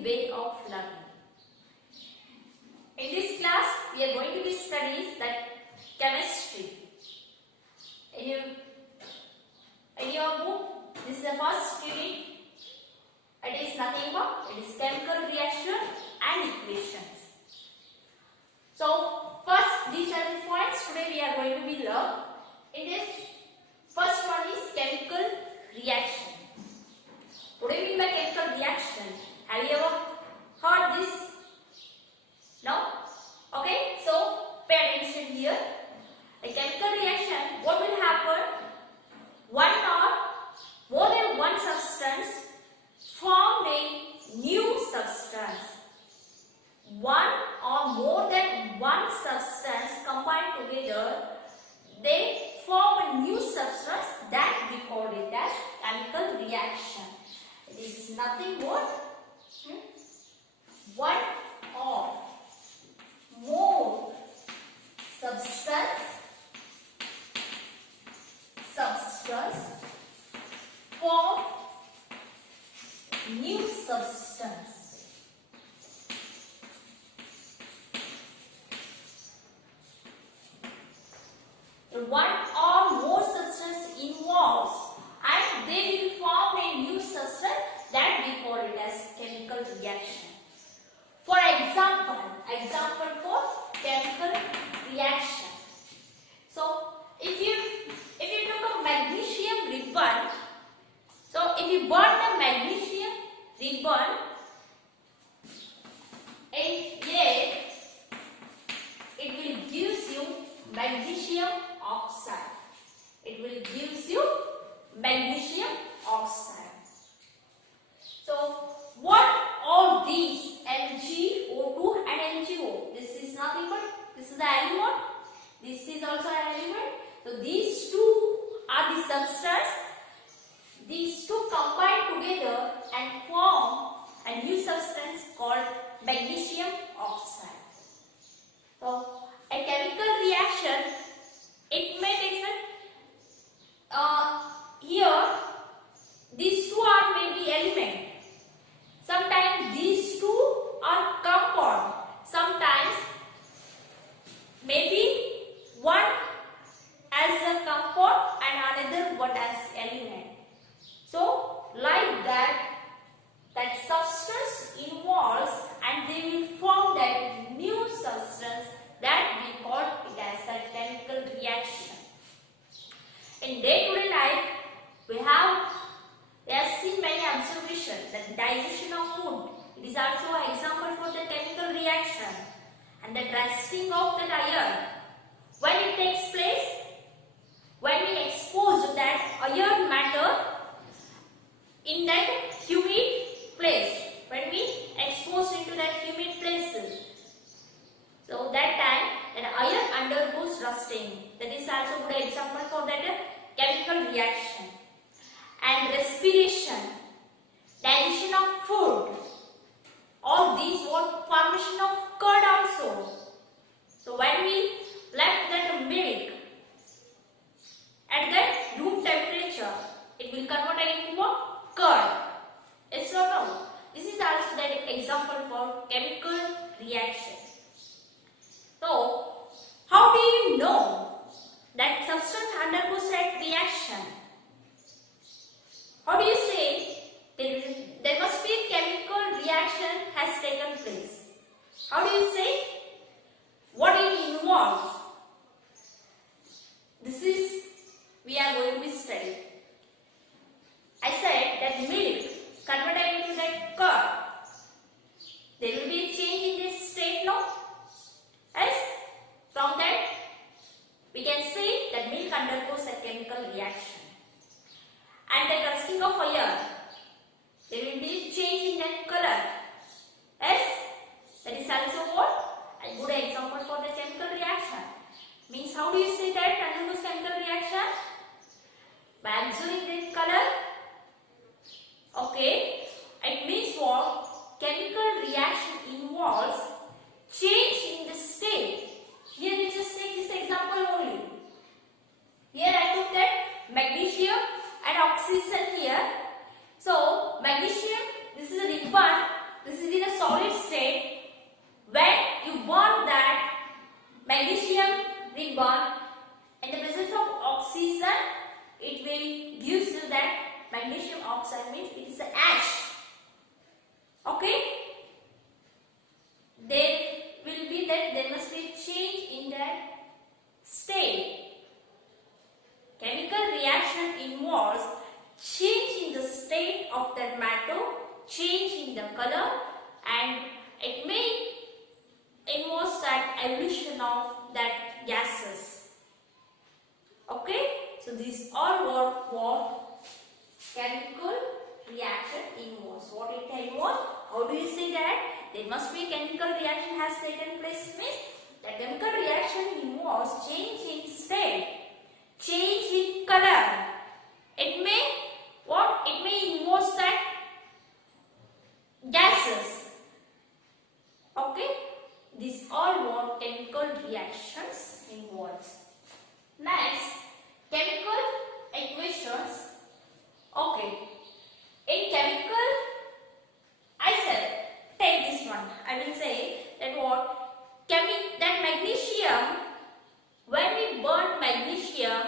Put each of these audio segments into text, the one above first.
new way of learning. In this class, we are going to be studying that chemistry. In your book, this is the first unit. It is nothing but it is chemical reaction and equations. So first, these are the points today we are going to be learn. In this, first one is chemical reaction. What do you mean by chemical reaction? Have you ever heard this? No? Okay, so pay attention here. A chemical reaction, what will happen? One or more than one substance form a new substance. One or more than one substance combined together, they form a new substance that we call it as chemical reaction. It is nothing but one or more substance form new substance. One or more substance involves and they will form a new substance that we call it as chemical reaction. For example for chemical reaction. So if you took a magnesium ribbon, so if you burn the magnesium ribbon in air, it will give you magnesium oxide. It will give you magnesium oxide. So what all these Mg(O2) and MgO? This is nothing but this is the element. This is also an element. So these two are the substance. These two combine together and form a new substance called magnesium oxide. So a chemical reaction, it may take here these two are maybe element. Sometimes these two are compound. Sometimes maybe one as a compound and another one as element. So like that substance involves and they will form that new substance that we call it as a chemical reaction. In day-to-day life, we have seen many observations that digestion of food, it is also an example for the chemical reaction, and the rusting of the iron. When it takes place, when we expose that iron matter in that humid place, when we expose into that humid places, so that time that iron undergoes rusting. That is also a good example for that chemical reaction. And respiration, digestion of food, all these what formation of curd also. So when we left that milk at that room temperature, it will convert into a curd. Yes or no? This is also that example for chemical reaction. So how do you know that substance undergoes that reaction? How do you say there must be a chemical reaction has taken place? How do you say what it involves? This is we are going to be studying. I said that milk converted into that curd. There will be a change in this state now. Yes? From that we can say that milk undergoes a chemical reaction. And the rusting of iron, there will be a change in that color. Yes? That is also what? A good example for the chemical reaction. Means how do you say that undergoes chemical reaction? By observing the color. Okay. It means what? Chemical reaction involves change in the state. Here we just take this example only. Here I took that magnesium and oxygen here. So magnesium, this is a ribbon, this is the chemical reaction has taken place means the chemical reaction involves change in state, change in color. It may what? It may involve that gases. Okay, these all what chemical reactions involves. Next, chemical equations. Okay, in chemical, I said take this one. I will say that what that magnesium, when we burn magnesium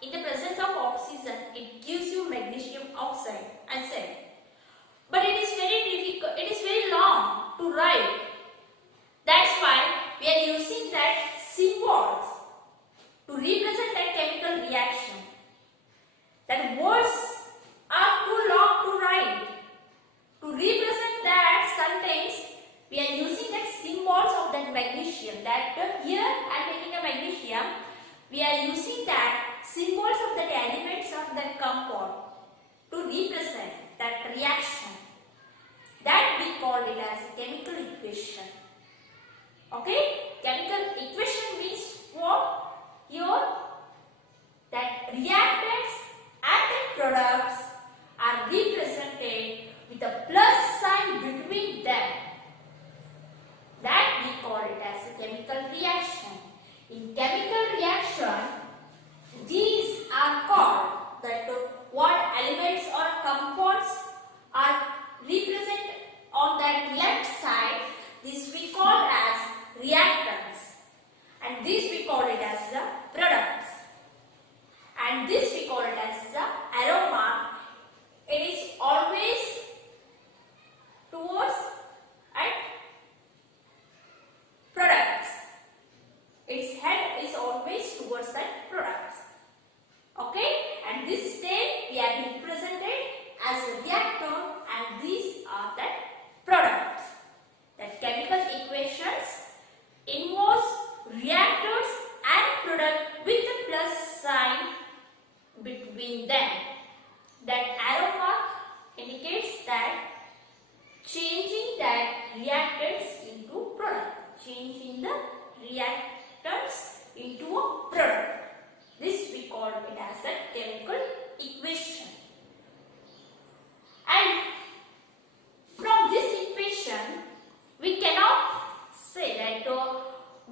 in the presence of oxygen, it gives you magnesium oxide. I said, but it is very difficult. It is very long to write. That's why we are using that symbols to represent that chemical reaction. That words are too long to write. To represent that sentence, we are using that symbols of that magnesium. That here I am taking a magnesium. We are using that symbols of the elements of that compound to represent that reaction. That we call it as a chemical equation. Okay, chemical equation means what? Here, that reactants and the products are represented with a plus sign between them. That we call it as a chemical reaction. In chemical reaction, these are called that what elements or compounds are represented on that left side. This we call as reactants, and this we call it as the products, and this we call it as the arrow mark. It is always towards and products. Its head is always towards that products. Okay, and this state we are represented as a reactor, and these are the products. That chemical equations involves reactors and product with a plus sign between them. That arrow mark indicates that changing that reactants into product. Changing the reactants into a product. This we call it as a chemical equation. And from this equation, we cannot say that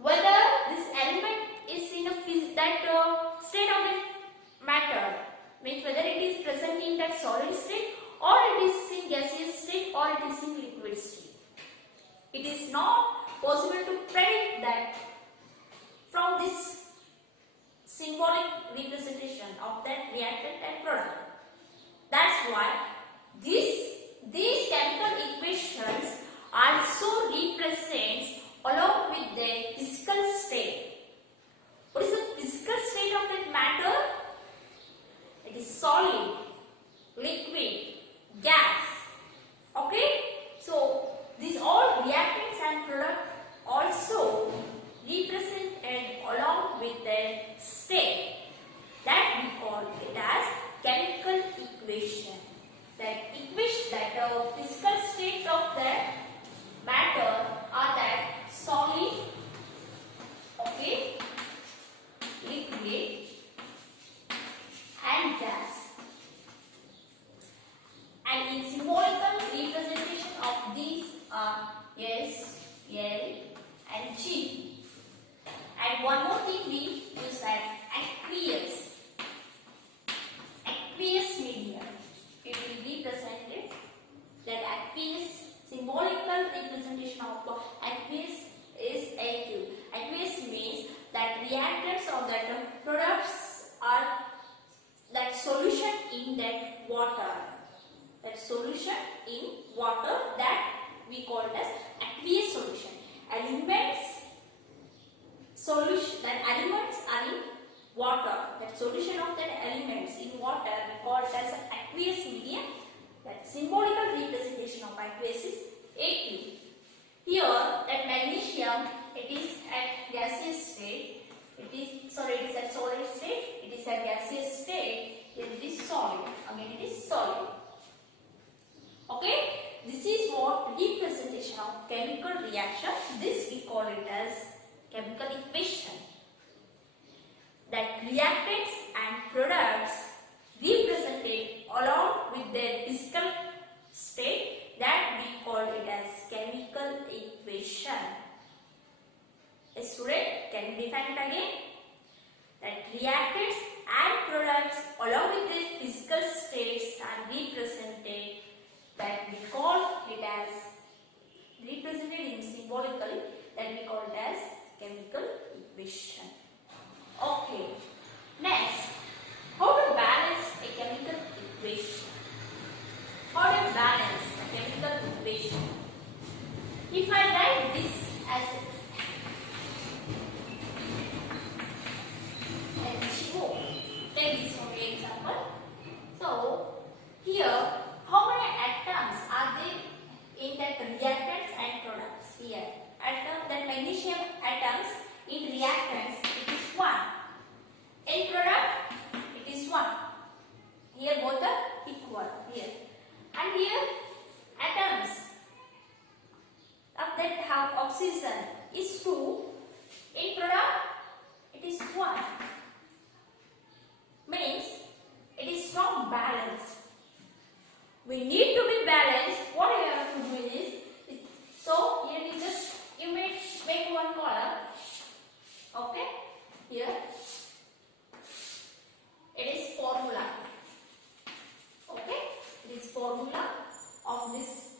whether this element is in a state of the matter, means whether it is present in that solid state, or it is in gaseous state, or it is in liquid state. It is not possible to predict that from this symbolic representation of that reactant and product. That's why these chemical equations also represents along with their physical state. What is the physical state of that matter? It is solid, liquid, gas. Okay? So these all reactants and product also represented along with their state. That we call it as chemical equation. That equation, that physical state of the matter are that solid, okay, liquid and gas. And in symbolical representation of these are S, L and G. And one more thing we use that aqueous. Aqueous medium. It will be represented that aqueous, symbolical representation of aqueous is AQ. Aqueous means that reactants or that products are that solution in that water. That solution in water, that we call it as aqueous solution. Elements solution, that elements are in water. That solution of that elements in water we call it as aqueous medium. That symbolical representation of aqueous is AQ. Here that magnesium, it is at gaseous state. It is at solid state. It is at gaseous state. Here it is solid. Again it is solid. Okay. this is what representation of chemical reaction. This we call it as chemical equation. That reactants and products represented along with their physical state, that we call it as chemical equation. A student, can you define it again? That reactants and products along with their physical states are represented, that we call it as represented in symbolically, that we call it as chemical equation. Okay, next, how to balance a chemical equation? How to balance a chemical equation? If I write this as take this only example. So here, how many atoms are there in that reactants and products? Here, that magnesium atoms in reactants, it is 1. In product, it is 1. Here both are equal. Here and here, atoms of that have oxygen is 2. In product, it is 1. Means it is not balanced. We need to be balanced. What you have to do is, so here you make one column. Okay, here it is formula. Okay, it is formula of this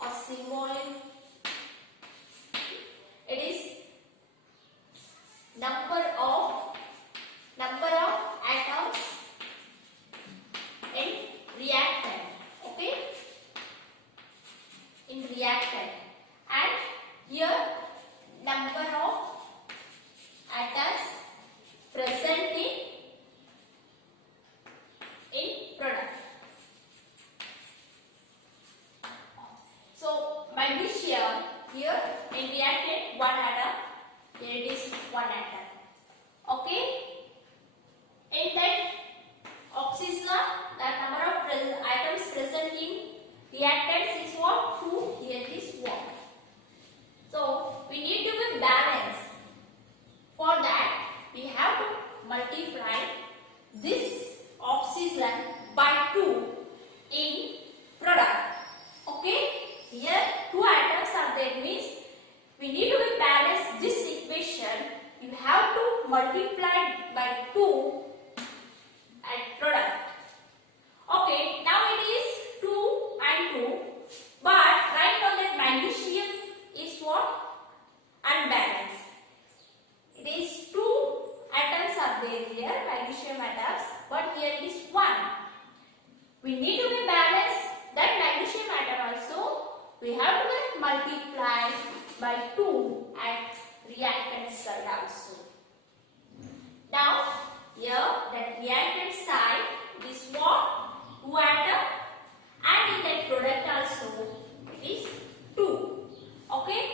or symbolic. It is number of atoms in reactant. Okay, in reactant, and here number of atoms present in product. So magnesium here in reactant 1 atom, here it is 1 atom. Okay, in that oxygen, the number of atoms present in reactants is what? 2. Here is 1. So we need to be balanced. For that, we have to multiply this oxygen by 2 in product. Okay, here 2 atoms are there, means we need to be balanced this equation. You have to multiply by 2 at product. Okay, now it is 2 and 2, but right now that magnesium is what? Unbalanced. It is 2 atoms are there here, magnesium atoms, but here it is 1. We need to be balanced that magnesium atom also. We have to be multiplied by 2 at reactant side also. Now here that reactant side is what? 2 atom, and in that product also it is 2. Okay,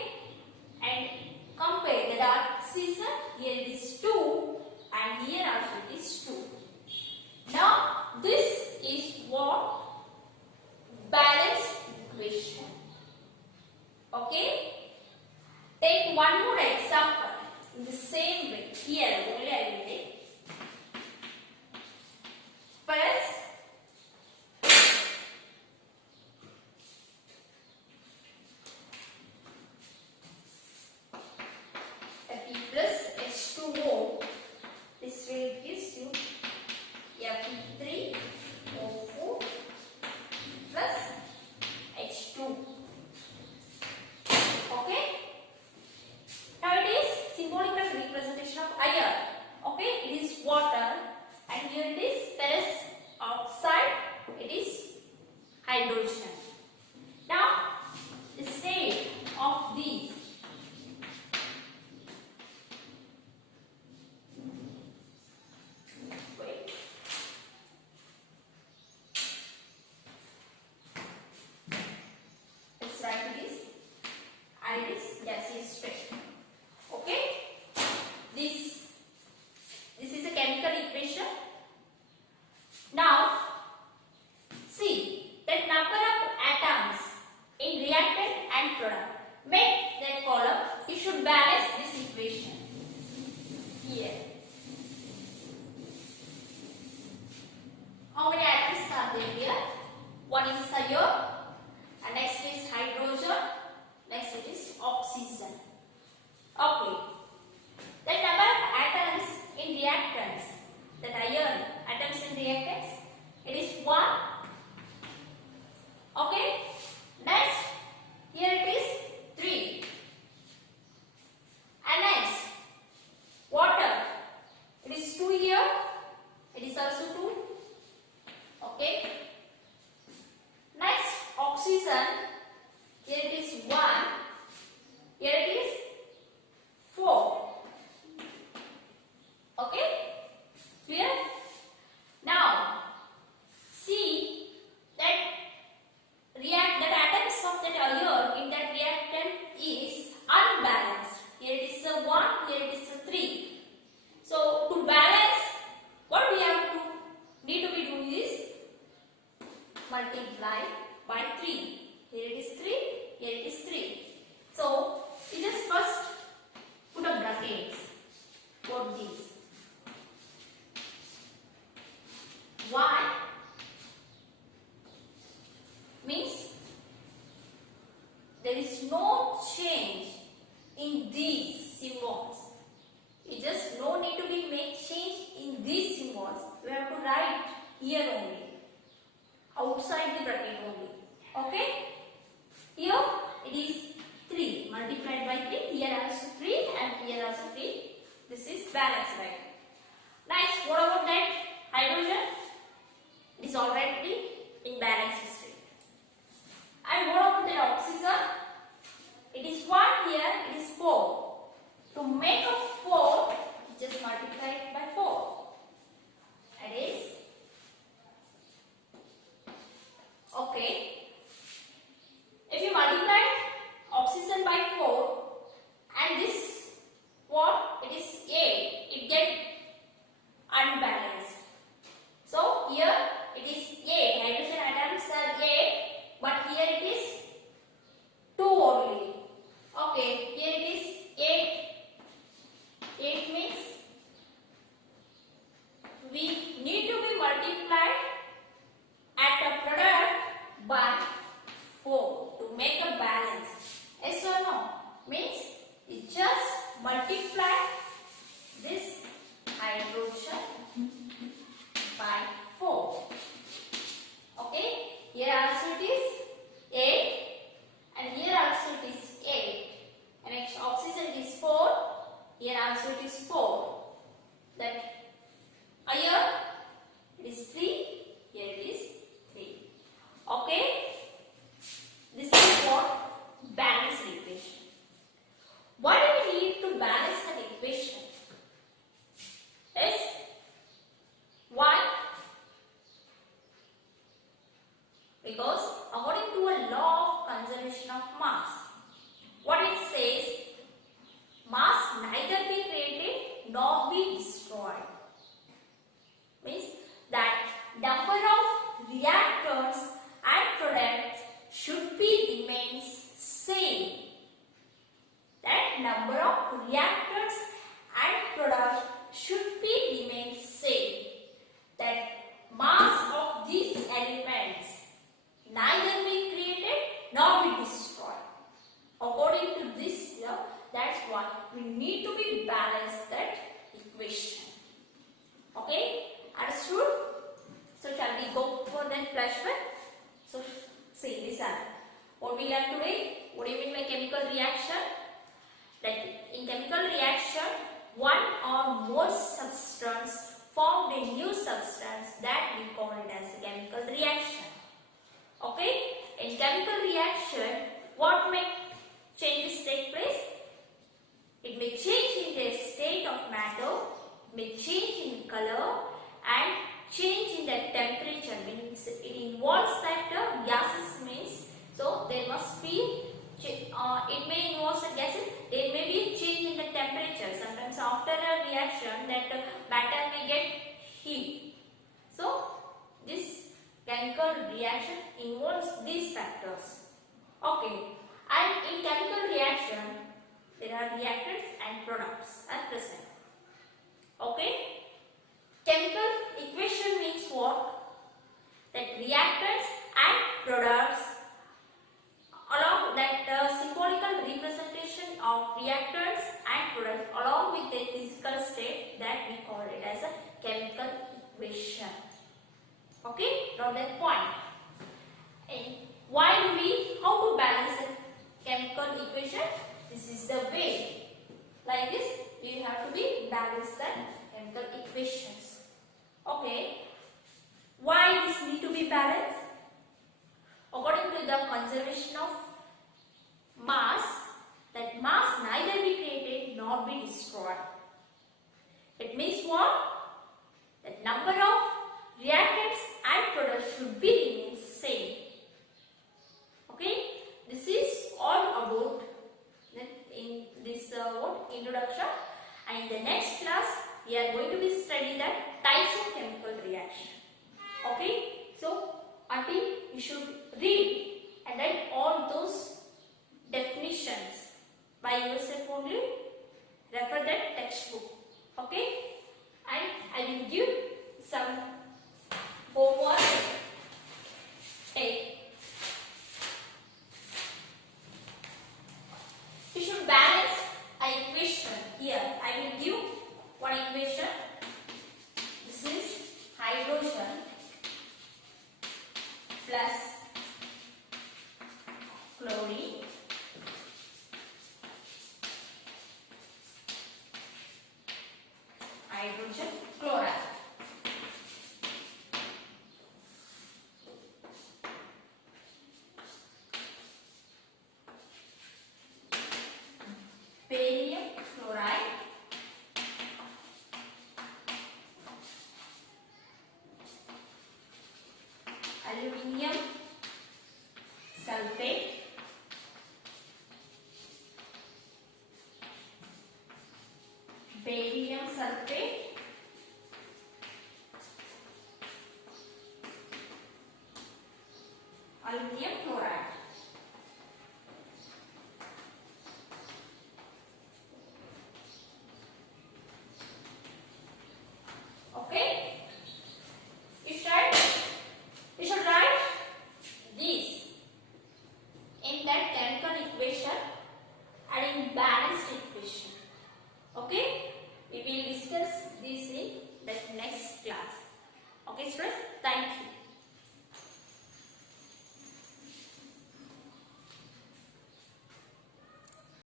and compare the oxygen, here it is 2 and here also it is 2. Now this is what? Balanced equation. Okay, take one more example in the same way. Here only I will take. First, Fe plus H2O. This will gives you Fe3O4 plus H2. Okay. Now it is symbolical representation of iron. Okay, it is water, and here it is ferrous oxide. It is hydrogen. Now the state of these. Wait. Let's write this. Iris gaseous state. Okay. This is a chemical equation. Now see that number of atoms should balance this equation here. How many atoms are there here? One is iron, and next is hydrogen, next it is oxygen. Okay. The number of atoms in reactants, that iron atoms in reactants, it is 1. Okay. Next, here it is 3. And next, water, it is 2 here, it is also 2. Okay. Next, oxygen, here it is 1, here it is 4. Okay, clear? Now, see that atoms of that iron in that reactant is unbalanced. Here it is a 1, here it is a 3. So, to balance, what we have to need to be doing is multiply by 3. Here it is 3, here it is 3. So, we just first put a brackets for these. Why? Means there is no change in these symbols. You just no need to be make change in these symbols. We have to write here only, outside the bracket only. Okay? Here it is 3 multiplied by 3. Here also 3 and here also 3. This is balanced, right? Next, what about that hydrogen? It is already in balanced state. And what about the oxygen? It is 1 here, it is 4. To make a 4, just multiply it by 4. That is, okay. If you multiply oxygen by 4 and this, what? It is 8. It gets unbalanced. So here it is 8. Hydrogen atoms are 8, but here it is 2 only. Okay, here it is 8. 8 means we need to be multiplied at a product by 4 to make a balance. Yes or no? Means we just multiply this hydrogen by 4. Okay? Here also it is 8 and here also it is 8. And next oxygen is 4. Here also it is 4. That iron, it is 3. Here it is 3. Okay? This is what? Balanced equation. Why do we need to balance an equation? Yes? Why? Because according to a law of conservation of mass, what it says, mass neither be created nor be destroyed. Means that number of reactants and products should be remains same. That number of reactants and products should be remains same. That mass of these elements neither be created nor be destroyed. According to this law, that's why we need to be balanced that equation. Okay? Understood? So shall we go for that flashback? So see, listen. What we learned today? What do you mean by chemical reaction? That in chemical reaction, one or more substance formed a new substance that we call it as a chemical reaction. Okay? In chemical reaction, what may changes take place? It may change in the state of matter, may change in color, and change in the temperature. Means it involves that gases means. So there must be. It may involve the gases. There may be a change in the temperature. Sometimes after a reaction, that matter may get heat. So this chemical reaction involves these factors. Okay. And in chemical reaction, there are reactants and products are present. Okay? Chemical equation means what? That reactants and products along that symbolical representation of reactants and products along with their physical state, that we call it as a chemical equation. Okay? Now that point. And how to balance a chemical equation? This is the way. Like this, we have to be balance the chemical equations. Okay. Why this need to be balanced? According to the conservation of mass, that mass neither be created nor be destroyed. It means what? That number of reactants and products should be remain same. Okay, this is all about in this introduction, and in the next class we are going to be studying the types of chemical reaction. Okay, so until you should read and then all those definitions by yourself only, refer that textbook. Okay, and I will give some homework. Take. You should balance an equation. Here I will give one equation. This is hydrogen plus chlorine hydrogen chloride. Barium chloride, aluminium sulfate, barium sulfate,